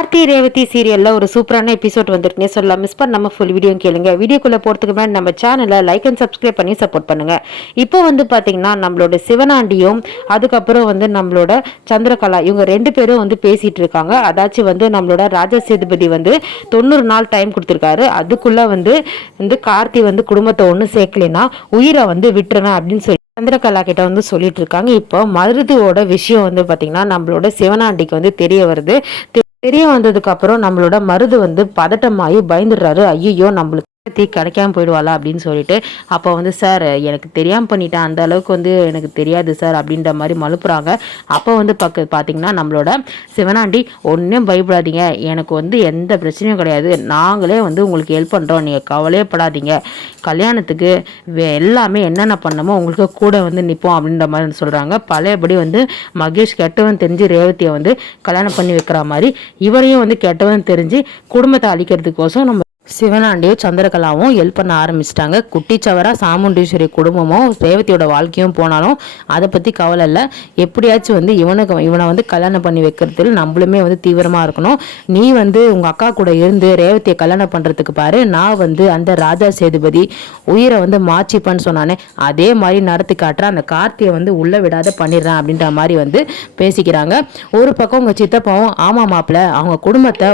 கார்த்தி ரேவதி சீரியல்ல ஒரு சூப்பரான எபிசோட் வந்துருக்குன்னே சொல்லலாம். மிஸ் பண்ணாம ஃபுல் வீடியோ கேளுங்க. வீடியோக்குள்ள போறதுக்கு முன்னாடி நம்ம சேனலை லைக் அண்ட் சப்ஸ்கிரைப் பண்ணி சப்போர்ட் பண்ணுங்க. இப்போ பாத்தீங்கன்னா நம்மளோட சிவனாண்டியும் அதுக்கப்புறம் நம்மளோட சந்திரகலா இவங்க 2 பேரும் பேசிட்டு இருக்காங்க. அதாச்சும் நம்மளோட ராஜா சேதுபதி 90 நாள் டைம் கொடுத்துருக்காரு. அதுக்குள்ள கார்த்தி குடும்பத்தை ஒண்ணு சேர்க்கலைன்னா உயிரை விட்டுருவேன் அப்படின்னு சொல்லி சந்திரகலா கிட்ட சொல்லிட்டு இருக்காங்க. இப்போ மருதுவோட விஷயம் பாத்தீங்கன்னா நம்மளோட சிவனாண்டிக்கு தெரிய வருது. தெரிய வந்ததுக்கு அப்புறம் நம்மளோட மருது பதட்டமாயி பயந்துடுறாரு. ஐயோ நம்மளுக்கு கிடைக்காம போயிடுவாளா அப்படின்னு சொல்லிட்டு அப்போ சார் எனக்கு தெரியாமல் பண்ணிட்டேன், அந்த அளவுக்கு எனக்கு தெரியாது சார் அப்படின்ற மாதிரி மழுப்புறாங்க. அப்போ பார்த்தீங்கன்னா நம்மளோட சிவனாண்டி ஒன்றும் பயப்படாதீங்க, எனக்கு எந்த பிரச்சனையும் கிடையாது, நாங்களே உங்களுக்கு ஹெல்ப் பண்ணுறோம், நீங்கள் கவலையப்படாதீங்க, கல்யாணத்துக்கு எல்லாமே என்னென்ன பண்ணமோ உங்களுக்கு கூட நிற்போம் அப்படின்ற மாதிரி சொல்கிறாங்க. பழையபடி மகேஷ் கெட்டவன் தெரிஞ்சு ரேவதியை கல்யாணம் பண்ணி வைக்கிற மாதிரி இவரையும் கெட்டவன் தெரிஞ்சு குடும்பத்தை அழிக்கிறதுக்கோசம் நம்ம சிவனாண்டியும் சந்திரகலாவும் ஹெல்ப் பண்ண ஆரம்பிச்சிட்டாங்க. குட்டிச்சவரா சாமுண்டீஸ்வரி குடும்பமும் ரேவதியோட வாழ்க்கையும் போனாலும் அதை பற்றி கவலை இல்லை. எப்படியாச்சும் இவனை கல்யாணம் பண்ணி வைக்கிறதுல நம்மளுமே தீவிரமாக இருக்கணும். நீ உங்கள் அக்கா கூட இருந்து ரேவதியை கல்யாணம் பண்ணுறதுக்கு பாரு, நான் அந்த ராஜா சேதுபதி உயிரை மாச்சிப்பன்னு சொன்னானே அதே மாதிரி நடத்தி காட்டுறேன், அந்த கார்த்தியை உள்ளே விடாத பண்ணிடுறேன் அப்படின்ற மாதிரி பேசிக்கிறாங்க. ஒரு பக்கம் உங்கள் சித்தப்பாவும் ஆமா மாப்பிள்ள அவங்க குடும்பத்தை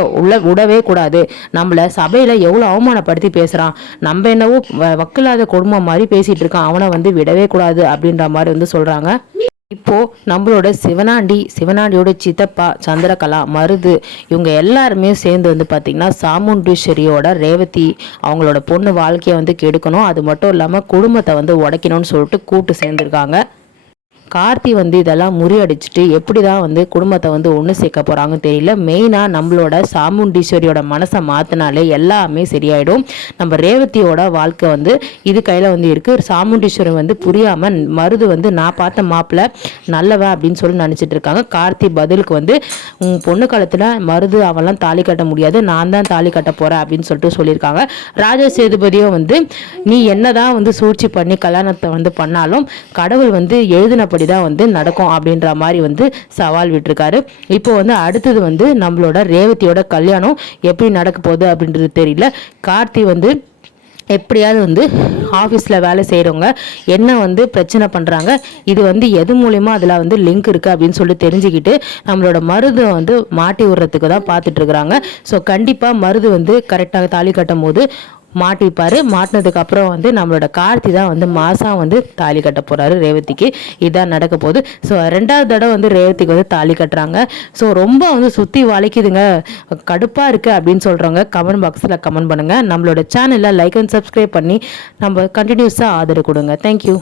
விடவே கூடாது, நம்மளை சபையில் எவ்வளோ அவமானப்படுத்தி பேசுகிறான், நம்ம என்னவோ வக்கில்லாத குடும்பம் மாதிரி பேசிகிட்டு இருக்கான், அவனை விடவே கூடாது அப்படின்ற மாதிரி சொல்கிறாங்க. இப்போ நம்மளோட சிவனாண்டியோட சித்தப்பா சந்திரகலா மருது இவங்க எல்லாருமே சேர்ந்து பார்த்தீங்கன்னா சாமுண்டீஸ்வரியோட ரேவதி அவங்களோட பொண்ணு வாழ்க்கையை கெடுக்கணும், அது மட்டும் இல்லாமல் குடும்பத்தை உடைக்கணும்னு சொல்லிட்டு கூட்டு சேர்ந்துருக்காங்க. கார்த்தி இதெல்லாம் முறியடிச்சிட்டு எப்படி தான் குடும்பத்தை ஒன்று சேர்க்க போகிறாங்கன்னு தெரியல. மெயினாக நம்மளோட சாமுண்டீஸ்வரியோட மனசை மாற்றினாலே எல்லாமே சரியாயிடும். நம்ம ரேவதியோட வாழ்க்கை இது கையில் இருக்குது. சாமுண்டீஸ்வரி புரியாமல் மருது நான் பார்த்த மாப்பிள்ள நல்லவன் அப்படின்னு சொல்லி நினச்சிட்டு இருக்காங்க. கார்த்தி பதிலுக்கு பொண்ணு காலத்தில் மருது அவெல்லாம் தாலி கட்ட முடியாது, நான் தான் தாலி கட்ட போகிறேன் அப்படின்னு சொல்லிட்டு சொல்லியிருக்காங்க. ராஜா சேதுபதியும் நீ என்னதான் சூழ்ச்சி பண்ணி கல்யாணத்தை பண்ணாலும் கடவுள் எழுதின தான் நடக்கும் அப்படின்ற மாதிரி சவால் விட்டுருக்காரு. இப்போ அடுத்தது நம்மளோட ரேவதியோட கல்யாணம் எப்படி நடக்க போகுது அப்படின்றது தெரியல. கார்த்தி எப்படியாவது ஆஃபீஸில் வேலை செய்கிறவங்க என்ன பிரச்சனை பண்ணுறாங்க, இது எது மூலிமா அதில் லிங்க் இருக்குது அப்படின்னு சொல்லி தெரிஞ்சுக்கிட்டு நம்மளோட மருது மாட்டி விடுறதுக்கு தான் பார்த்துட்ருக்குறாங்க. ஸோ கண்டிப்பாக மருது கரெக்டாக தாலி கட்டும் போது மாட்டிப்பார். மாட்டினதுக்கு அப்புறம் நம்மளோட கார்த்தி தான் மாதம் தாலி கட்ட போகிறாரு ரேவதிக்கு. இதான் நடக்க போகுது. ஸோ 2வது தடவை ரேவதிக்கு தாலி கட்டுறாங்க. ஸோ ரொம்ப சுற்றி வளைக்குதுங்க, கடுப்பாக இருக்குது அப்படின்னு சொல்கிறவங்க கமெண்ட் பாக்ஸில் கமெண்ட் பண்ணுங்கள். நம்மளோட சேனலில் லைக் அண்ட் சப்ஸ்கிரைப் பண்ணி நம்ம கண்டினியூஸாக ஆதரவு கொடுங்க. தேங்க்யூ.